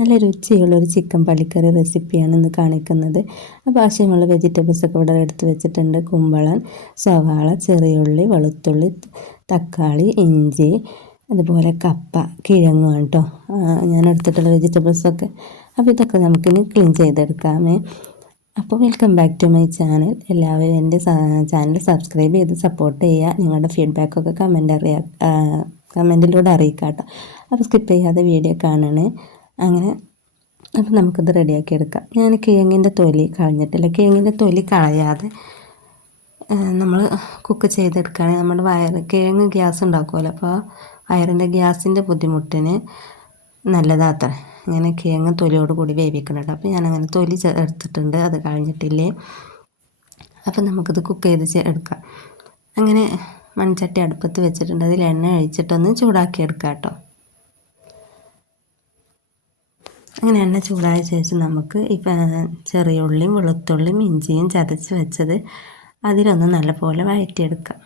നല്ല രുചിയുള്ളൊരു ചിക്കൻ പള്ളിക്കറി റെസിപ്പിയാണ് ഇന്ന് കാണിക്കുന്നത്. അപ്പോൾ ആവശ്യമുള്ള വെജിറ്റബിൾസൊക്കെ ഇവിടെ എടുത്ത് വെച്ചിട്ടുണ്ട്. കുമ്പളൻ, സവാള, ചെറിയുള്ളി, വെളുത്തുള്ളി, തക്കാളി, ഇഞ്ചി, അതുപോലെ കപ്പ, കിഴങ്ങാണ് കേട്ടോ ഞാൻ എടുത്തിട്ടുള്ള വെജിറ്റബിൾസൊക്കെ. അപ്പോൾ ഇതൊക്കെ നമുക്കിനി ക്ലീൻ ചെയ്തെടുക്കാമേ. അപ്പോൾ welcome back to my channel. എല്ലാവരും എൻ്റെ ചാനൽ സബ്സ്ക്രൈബ് ചെയ്ത് സപ്പോർട്ട് ചെയ്യുക. നിങ്ങളുടെ ഫീഡ്ബാക്കൊക്കെ കമൻറ്റിലൂടെ അറിയിക്കാം കേട്ടോ. അപ്പോൾ സ്കിപ്പ് ചെയ്യാതെ വീഡിയോ കാണണേ. അങ്ങനെ അപ്പം നമുക്കത് റെഡിയാക്കി എടുക്കാം. ഞാൻ കിഴങ്ങിൻ്റെ തൊലി കളഞ്ഞിട്ടില്ല. കിഴങ്ങിൻ്റെ തൊലി കളയാതെ നമ്മൾ കുക്ക് ചെയ്തെടുക്കുകയാണെങ്കിൽ നമ്മുടെ കിഴങ്ങ് ഗ്യാസ് ഉണ്ടാക്കുമല്ലോ, അപ്പോൾ വയറിൻ്റെ ഗ്യാസിൻ്റെ ബുദ്ധിമുട്ടിന് നല്ലതാത്ര. ഇങ്ങനെ കിഴങ്ങ് തൊലിയോട് കൂടി വേവിക്കുന്നുണ്ട്. അപ്പോൾ ഞാനങ്ങനെ തൊലി എടുത്തിട്ടുണ്ട്, അത് കളഞ്ഞിട്ടില്ലേ. അപ്പം നമുക്കത് കുക്ക് ചെയ്ത് എടുക്കാം. അങ്ങനെ മൺചട്ടി അടുപ്പത്ത് വെച്ചിട്ടുണ്ട്. അതിൽ എണ്ണ ഒഴിച്ചിട്ടൊന്ന് ചൂടാക്കി എടുക്കാം കേട്ടോ. അങ്ങനെ എണ്ണ ചൂടായ ശേഷം നമുക്ക് ചെറിയ ഉള്ളിയും വെളുത്തുള്ളിയും ഇഞ്ചിയും ചതച്ച് വെച്ചത് അതിലൊന്ന് നല്ലപോലെ വഴറ്റിയെടുക്കാം.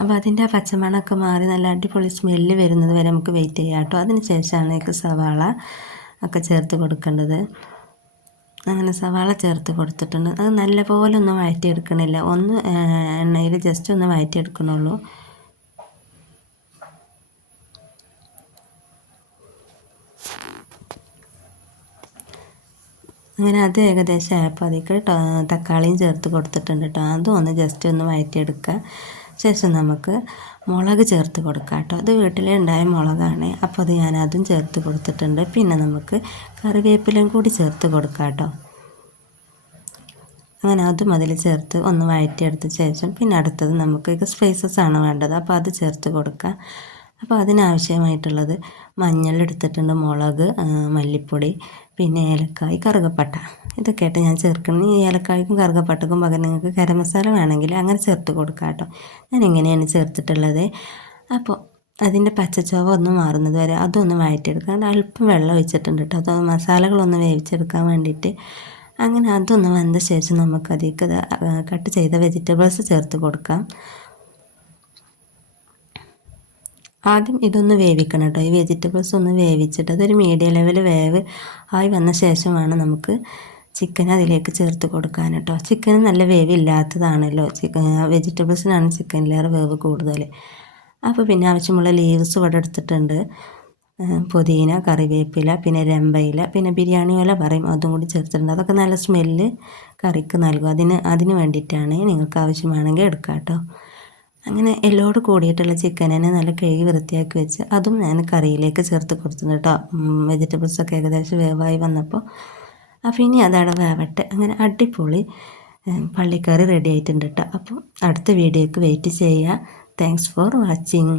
അപ്പോൾ അതിൻ്റെ ആ പച്ചമണമൊക്കെ മാറി നല്ല അടിപൊളി സ്മെല്ല് വരുന്നത് വരെ നമുക്ക് വെയിറ്റ് ചെയ്യാം കേട്ടോ. അതിന് ശേഷമാണ് എനിക്ക് സവാള ഒക്കെ ചേർത്ത് കൊടുക്കേണ്ടത്. അങ്ങനെ സവാള ചേർത്ത് കൊടുത്തിട്ടുണ്ട്. അത് നല്ലപോലെ ഒന്നും വഴറ്റിയെടുക്കണില്ല, ഒന്ന് എണ്ണയിൽ ജസ്റ്റ് ഒന്ന് വഴറ്റിയെടുക്കണുള്ളൂ. അങ്ങനെ അത് ഏകദേശം ആയപ്പോൾ അതിലേക്ക് തക്കാളിയും ചേർത്ത് കൊടുത്തിട്ടുണ്ട് കേട്ടോ. അതും ഒന്ന് ജസ്റ്റ് ഒന്ന് വഴറ്റിയെടുക്കുക. ശേഷം നമുക്ക് മുളക് ചേർത്ത് കൊടുക്കാം കേട്ടോ. അത് വീട്ടിലെ ഉണ്ടായ മുളകാണ്, അപ്പോൾ അത് ഞാൻ അതും ചേർത്ത് കൊടുത്തിട്ടുണ്ട്. പിന്നെ നമുക്ക് കറിവേപ്പിലയും കൂടി ചേർത്ത് കൊടുക്കാം കേട്ടോ. അങ്ങനെ അതും അതിൽ ചേർത്ത് ഒന്ന് വഴറ്റിയെടുത്ത ശേഷം പിന്നെ അടുത്തത് നമുക്ക് സ്പൈസസ് ആണ് വേണ്ടത്, അപ്പോൾ അത് ചേർത്ത് കൊടുക്കാം. അപ്പോൾ അതിനാവശ്യമായിട്ടുള്ളത് മഞ്ഞൾ എടുത്തിട്ടുണ്ട്, മുളക്, മല്ലിപ്പൊടി, പിന്നെ ഏലക്കായ്, കറുകപ്പട്ട, ഇതൊക്കെയായിട്ട് ഞാൻ ചേർക്കുന്നത്. ഈ ഏലക്കായ്ക്കും കറുകപ്പട്ടക്കും പകരം നിങ്ങൾക്ക് ഗരം മസാല വേണമെങ്കിൽ അങ്ങനെ ചേർത്ത് കൊടുക്കാം കേട്ടോ. ഞാൻ ഇങ്ങനെയാണ് ചേർത്തിട്ടുള്ളത്. അപ്പോൾ അതിൻ്റെ പച്ചച്ചോവ ഒന്ന് മാറുന്നത് വരെ അതൊന്ന് വഴറ്റിയെടുക്കാം. അല്പം വെള്ളം ഒഴിച്ചിട്ടുണ്ട് കേട്ടോ, അത് മസാലകളൊന്ന് വേവിച്ചെടുക്കാൻ വേണ്ടിയിട്ട്. അങ്ങനെ അതൊന്ന് വന്ന ശേഷം നമുക്കതിലേക്ക് കട്ട് ചെയ്ത വെജിറ്റബിൾസ് ചേർത്ത് കൊടുക്കാം. ആദ്യം ഇതൊന്ന് വേവിക്കണം കേട്ടോ. ഈ വെജിറ്റബിൾസ് ഒന്ന് വേവിച്ചിട്ട് അതൊരു മീഡിയം ലെവൽ വേവ് ആയി വന്ന ശേഷമാണ് നമുക്ക് ചിക്കൻ അതിലേക്ക് ചേർത്ത് കൊടുക്കാൻ കേട്ടോ. ചിക്കന് നല്ല വേവില്ലാത്തതാണല്ലോ, വെജിറ്റബിൾസിനാണ് ചിക്കനിലേറെ വേവ് കൂടുതൽ. അപ്പോൾ പിന്നെ ആവശ്യമുള്ള ലീവ്സ് ഇവിടെ എടുത്തിട്ടുണ്ട്. പുതിന, കറിവേപ്പില, പിന്നെ രമ്പയില, പിന്നെ ബിരിയാണി ഇല പറയും, അതും കൂടി ചേർത്തിട്ടുണ്ട്. അതൊക്കെ നല്ല സ്മെല്ല് കറിക്ക് നൽകും. അതിന് വേണ്ടിയിട്ടാണ്. നിങ്ങൾക്ക് ആവശ്യമാണെങ്കിൽ എടുക്കാം കേട്ടോ. അങ്ങനെ എല്ലോട് കൂടിയിട്ടുള്ള ചിക്കനെ നല്ല കഴുകി വൃത്തിയാക്കി വെച്ച് അതും ഞാൻ കറിയിലേക്ക് ചേർത്ത് കൊടുത്തിട്ടുണ്ട് കേട്ടോ. വെജിറ്റബിൾസൊക്കെ ഏകദേശം വേവായി വന്നപ്പോൾ അപ്പോൾ ഇനി അതവിടെ വേവട്ടെ. അങ്ങനെ അടിപൊളി പള്ളിക്കറി റെഡി ആയിട്ടുണ്ട് കേട്ടോ. അപ്പോൾ അടുത്ത വീഡിയോക്ക് വെയിറ്റ് ചെയ്യുക. Thanks for watching.